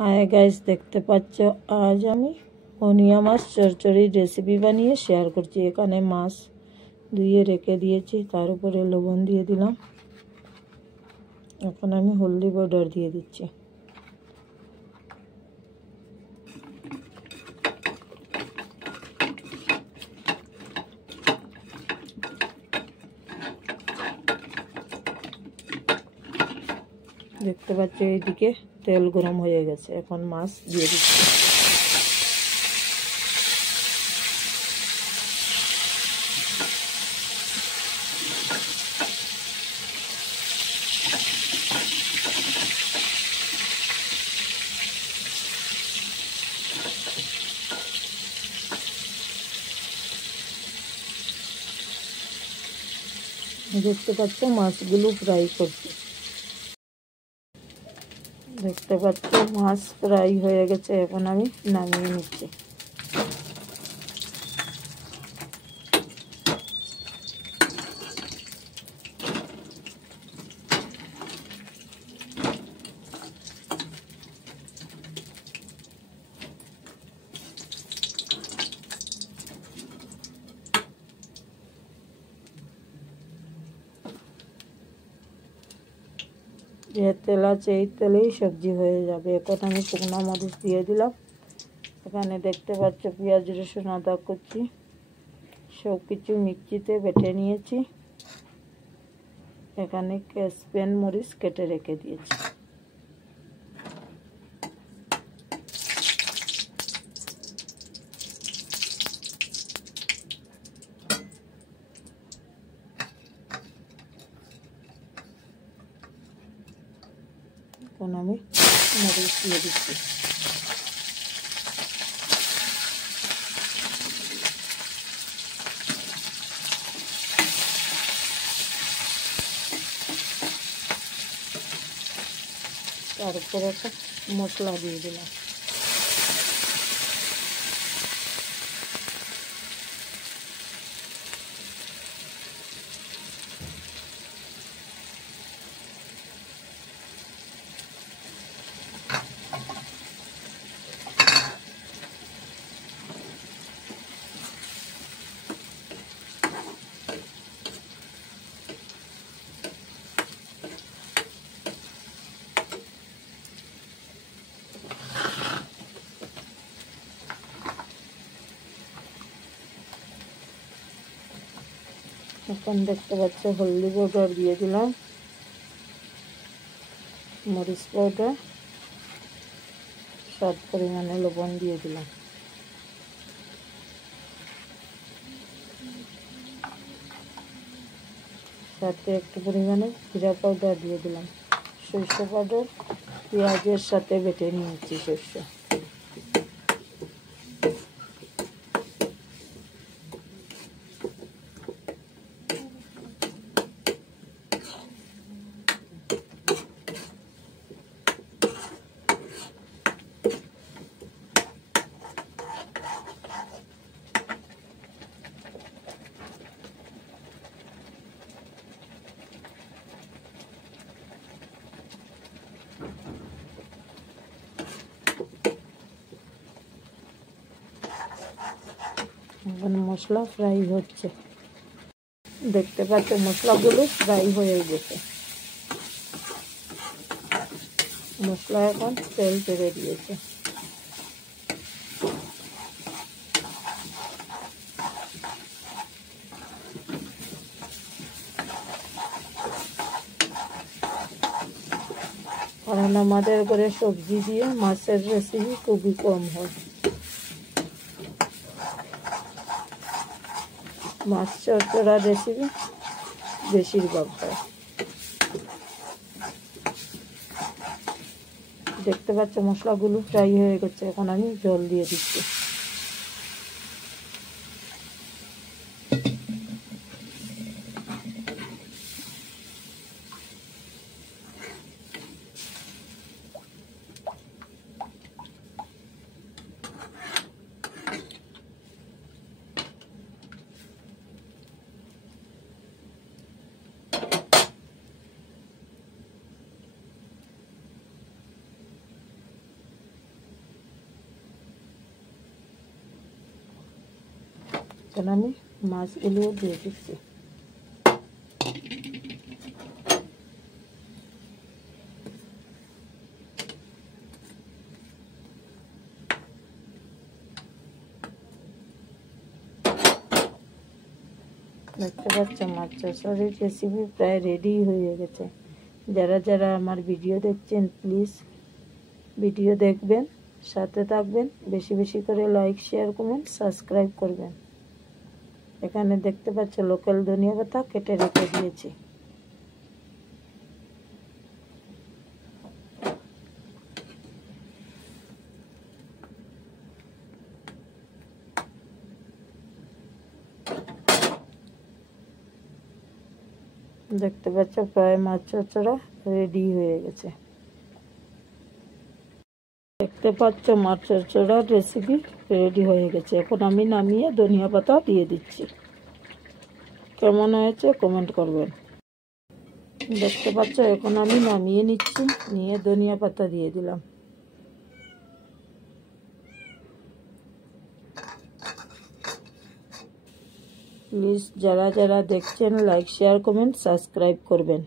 Hi guys, দেখতে পাচ্ছ আজ আমি ওনিয়া মাছ চচ্চড়ির রেসিপি বানিয়ে শেয়ার করছি। এখানে মাছ ধুয়ে রেখে দিয়েছি, তার উপরে লবণ দিয়ে দিলাম। এখন আমি হলদি পাউডার দিয়ে দিচ্ছি। দেখতে পাচ্ছ এইদিকে তেল গরম হয়ে গেছে, এখন মাছ দিয়ে দিচ্ছি। দেখতে পাচ্ছ মাছগুলো ফ্রাই করছি। দেখতে পাচ্ছ মাছ ফ্রাই হয়ে গেছে, এখন আমি নামিয়ে নিচ্ছি। যে তেল আছে এই তেলেই সবজি হয়ে যাবে। এখন আমি শুকনো মরিচ দিয়ে দিলাম। এখানে দেখতে পাচ্ছ পেঁয়াজ রসুন আদা কুচি সব কিছু মিক্সিতে বেটে নিয়েছি। এখানে ক্যাশপেন মরিচ কেটে রেখে দিয়েছি। এখন আমি মরিচ দিয়ে দিচ্ছি। তারপরে একটা মশলা দিয়ে দিলাম। এখন দেখতে পাচ্ছ হলদি পাউডার দিয়ে দিলাম, মরিচ পাউডার, স্বাদ পরিমাণে লবণ দিয়ে দিলাম। সাথে একটু পরিমাণে জিরা পাউডার দিয়ে দিলাম। সরষে পাউডার পেঁয়াজের সাথে বেটে নিয়েছি সরষে। এখন মশলা ফ্রাই হচ্ছে। দেখতে পাচ্ছ মশলাগুলো ফ্রাই হয়ে গেছে। মশলা এখন তেল ছেড়ে দিয়েছে। কারণ আমাদের ঘরে সবজি দিয়ে মাছের রেসিপি খুবই কম হয়। মাছ চচ্চড়া রেসিপি বেশিরভাগ হয়। দেখতে পাচ্ছ মশলাগুলো ফ্রাই হয়ে গেছে, এখন আমি জল দিয়ে দিচ্ছি। এখন আমি মাছগুলিও দিয়ে দিচ্ছি। দেখতে পাচ্ছ মাছ চচ্চড়ির রেসিপি প্রায় রেডি হয়ে গেছে। যারা যারা আমার ভিডিও দেখছেন প্লিজ ভিডিও দেখবেন, সাথে থাকবেন, বেশি বেশি করে লাইক শেয়ার কমেন্ট সাবস্ক্রাইব করবেন। এখানে দেখতে পাচ্ছ লোকাল ধনিয়া পাতা কেটে রেখে দিয়েছি। দেখতে পাচ্ছ প্রায় মাছ চচ্চড়া রেডি হয়ে গেছে। দেখতে পাচ্ছ মাছ চচ্চড়ার রেসিপি রেডি হয়ে গেছে। এখন আমি নামিয়ে ধনিয়া পাতা দিয়ে দিচ্ছি। কেমন হয়েছে কমেন্ট করবেন। দেখতে পাচ্ছ এখন আমি নামিয়ে নিচ্ছি, নিয়ে ধনিয়া পাতা দিয়ে দিলাম। প্লিজ যারা যারা দেখছেন লাইক শেয়ার কমেন্ট সাবস্ক্রাইব করবেন।